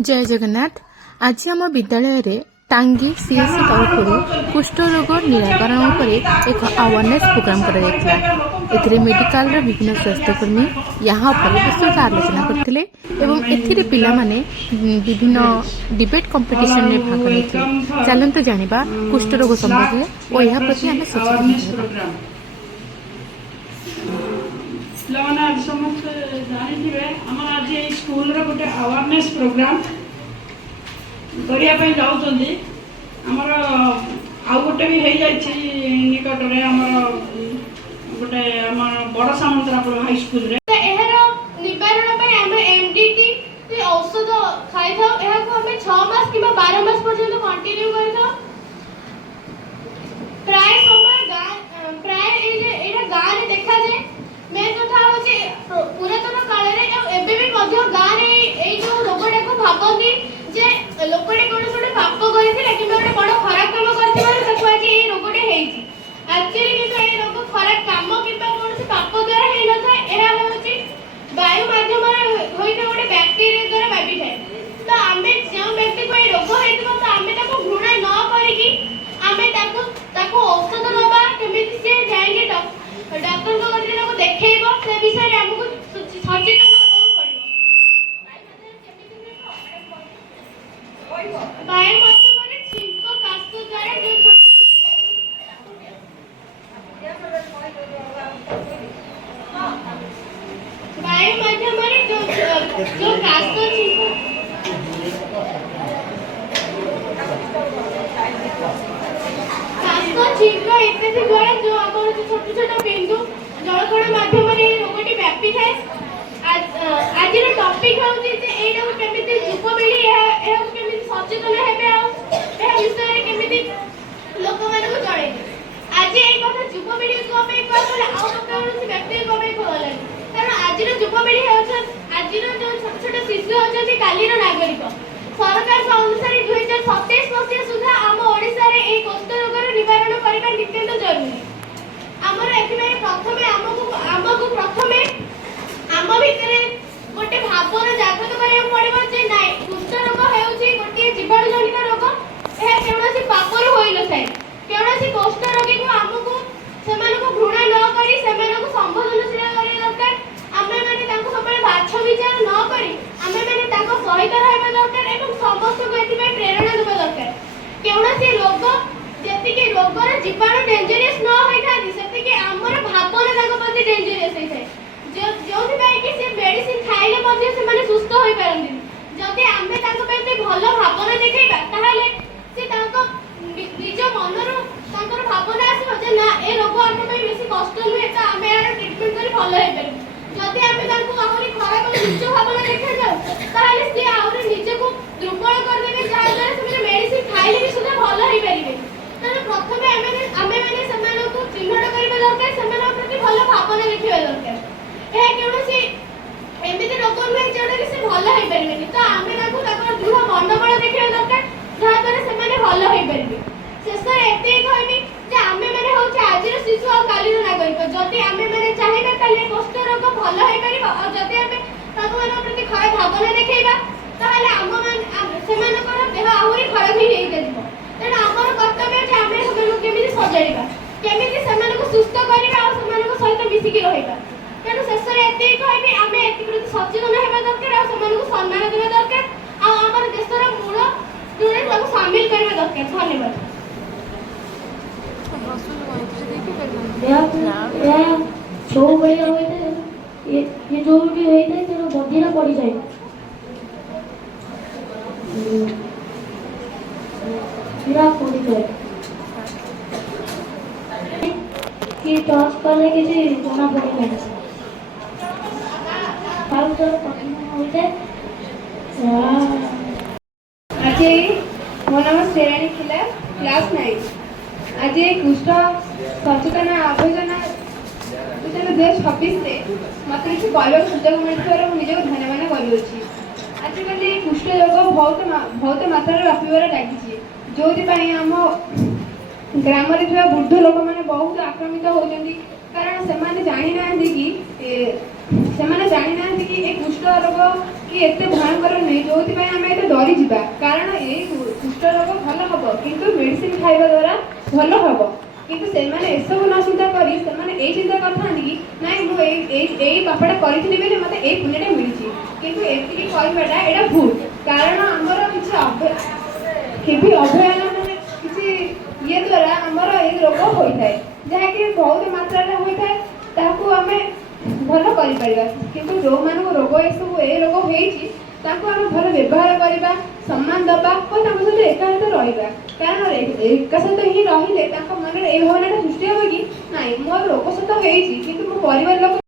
जय जगन्नाथ। आज आम विद्यालय टांगी सीएससी तरफ कुष्ठ रोग निराकरण पर एक अवेयरनेस प्रोग्राम कर मेडिकल विभिन्न स्वास्थ्यकर्मी यहाँ पर विस्तृत आलोचना करते एवं पिला माने विभिन्न डिबेट कंपटीशन में भाग लेते। चलते जानिबा कुष्ठ रोग संबंध और यह प्रति आम सचेतन। आज समस्त जानी आज स्कूल गोटे अवेयरनेस प्रोग्राम करने जाऊँगी। आमर आउ गोटे भी हो निकट में गोटे बड़ सामंतरापुर हाई स्कूल औषध खाई था 6 मास कि 12 मास पर्यंत कंटिन्यू कर प्राय समय गाँव में देखा जाए। मेन कथा होची पुरातन काल रे एबे भी मध्य गाँव रे जो लोकटा को भाबंती जे लोकटे कोन सोटे पाप करथिले कि गोटे बड़ खराब काम करथिबार ताको आज ए रोगटे हेइची। एक्चुअली कि ए रोग खराब काम कि कोन से पाप द्वारा हे न था। एहा होची वायु माध्यम रे होइते गोटे बैक्टीरिया द्वारा बाबी थाए। तो आमे जो व्यक्ति को ए रोग हेइतबो तो आमे ताको घृणा न करिकी आमे ताको औषध नबा केमिति से जाएंगे डॉक्टर को गति को देखेइबो से विषय रे हमको सचेतन होबो पड़िबो। वायु माध्यम रे छिंक कास्त द्वारा जो वायु माध्यम रे जो कास्त छिंक इत्यादि द्वारा जो आमर छोट छोट बिंदु जलकण माध्यम रोगटी व्यापी थाए। आज टॉपिक होउची जे एटा केमिति युवपीढ़ी केमिति सचेतन हेबे आ विषय केमिति लोक मानक जणे। आज ए कथा युवपीढ़ी को पे कहले आ कौन व्यक्ति को पे कहले कारण आज युवपीढ़ी होछ आज जो छोट छोट शिशु होछन कालीर नागरिक। सरकार अनुसार 2027 मसीहा सुधा आम ओडिसा रे ए कुष्ठ रोगर निवारण करबा नित्यंत जरूरी। हमर एथिमे प्रथमे हमकु प्रथमे आम भितरे गोटे भावना जागृत करिया पड़िबो जे नाइ कुष्ठ रोग हेउची गोटे जीवाणु जनित रोग। ए केवलसी पापर होई न थाए। केवलसी कुष्ठ रोगी को हमकु सेमानको घृणा न करी सेमानको संबोधनशील करिया दरकार। आमे माने ताको सबले बाछ विचार न करी आमे माने ताको सहित रहबा दरकार एवं समस्त को एथिमे प्रेरणा देबा दरकार। केवलसी रोग जेतिके रोगर जीवाणु डेंजरियस न होई थाती सेतिके हमर भावना ताको प्रति डेंजरियस होई थाए। जोथि बाई कि से मेडिसिन खाइले मध्ये से माने सुस्त होई पारंती। जदि आमे ताको प्रति भलो भावना देखेबा ताहाले से ताको निज मनरु ताकर भावना आसीबो जे ना ए रोग आमे पई बेसी कष्ट नुहे त आमे यार ट्रीटमेंट करी भलो हेइ पारबो। जदि आमे ताको आहुरी खराब निज भावना देखा जाऊ ताहाले से आहुरी निजे को दुर्बल कर देबे जा द्वारा से मेडिसिन खाइले भी सुद्धा भलो हेइ परिबे। ताले प्रथमे आमे माने समानको चिन्हट करिबा दरकार समानक प्रति भलो भावना देखिबा दरकार। ए केवलसी एमिति रोग नुहे जोडा कि से भलो हेइ परिबेनी तो आमे ताको ताकर दृढ़ मनोबल देखिबा दरकार जा द्वारा से माने भलो हेइ परिबे। शेषर एते कहबी जे आमे माने होछ आजिर शिशु आ कालीर नागरिक। जदि आमे माने चाहिबा ताले कुष्ठ रोग भलो हेइ परिबो आ जदि आमे ताको मानक प्रति खराब भावना देखैबा ताले आम सेमानकर देह आहुरी खराब ही हेइ देबो। तेना हमर कर्तव्य जे आमे सेमानको केमिति सजाइबा केमिति सेमानको सुस्त करिबा आ सेमानको सहित मिसिकी रहिबा। तेना शेषर एते कहबी आमे एति प्रति सचेतन हेबा दरकार आ सेमानको सम्मान देबा दरकार आ हमर देशर मूल जुड़े सब शामिल करबा दरकार। धन्यवाद। छो भैया होइते ये जो भी होइते तेरो बदिरा पड़ी जाए। पूरा पड़ी जाए कि टॉस करले किसी जना पड़ी नहीं। फाल तो कठिन होइते आज मो नाम श्रेणी खिला क्लास 9। आज कुष्ठ सचेतन अभियान 2026 मत किसी कहवाक सुजोग मिलूर मुझे धन्यवाद करुँच। आजिकल कुष्ठ रोग बहुत मात्रा व्यापार लगी जो आम ग्राम वृद्ध लोक मैंने बहुत आक्रमित होती कारण से जानी ना कि कुष्ठ रोग कि एत भयंकर नुहे जो आम କୁଷ୍ଠ ରୋଗ ଭଲ ହେବ, କିନ୍ତୁ ମେଡ଼ିସିନ ଖାଇବା ଦ୍ୱାରା ଭଲ ହେବ। କିନ୍ତୁ ସେମାନେ ଏସବୁ ନ ଚିନ୍ତା କରି ସେମାନେ ଏଇ ଚିନ୍ତା କରିଥାନ୍ତି କି ନାଇଁ ମୁଁ ଏଇ ପାପଟା କରିଥିଲି ବୋଲି ମୋତେ ଏଇ ପୁଣ୍ୟଟା ମିଳିଛି। କିନ୍ତୁ ଏତିକି କହିବାଟା ଏଇଟା ଭୁଲ, କାରଣ ଆମର କିଛି ଅବହେଳା ମାନେ କିଛି ଇଏ ଦ୍ୱାରା ଆମର ଏଇ ରୋଗ ହୋଇଥାଏ, ଯାହାକି ବହୁତ ମାତ୍ରାରେ ହୋଇଥାଏ, ତାହାକୁ ଆମେ ଭଲ କରିପାରିବା। କିନ୍ତୁ ଯେଉଁମାନଙ୍କୁ ରୋଗ ଏ ରୋଗ ହେଇଛି ତାଙ୍କୁ ଆମେ ଭଲ ବ୍ୟବହାର କରିବା, ସମ୍ମାନ ଦେବା ଓ ତାଙ୍କ ସହିତ ଏକା ସହିତ ରହିବା। କାରଣ ଏକା ସହିତ ହିଁ ରହିଲେ ତାଙ୍କ ମନରେ ଏଇ ଭାବନାଟା ସୃଷ୍ଟି ହେବ କି ନାଇଁ ମୋର ରୋଗ ସହିତ ହେଇଛି କିନ୍ତୁ ମୋ ପରିବାର ଲୋକ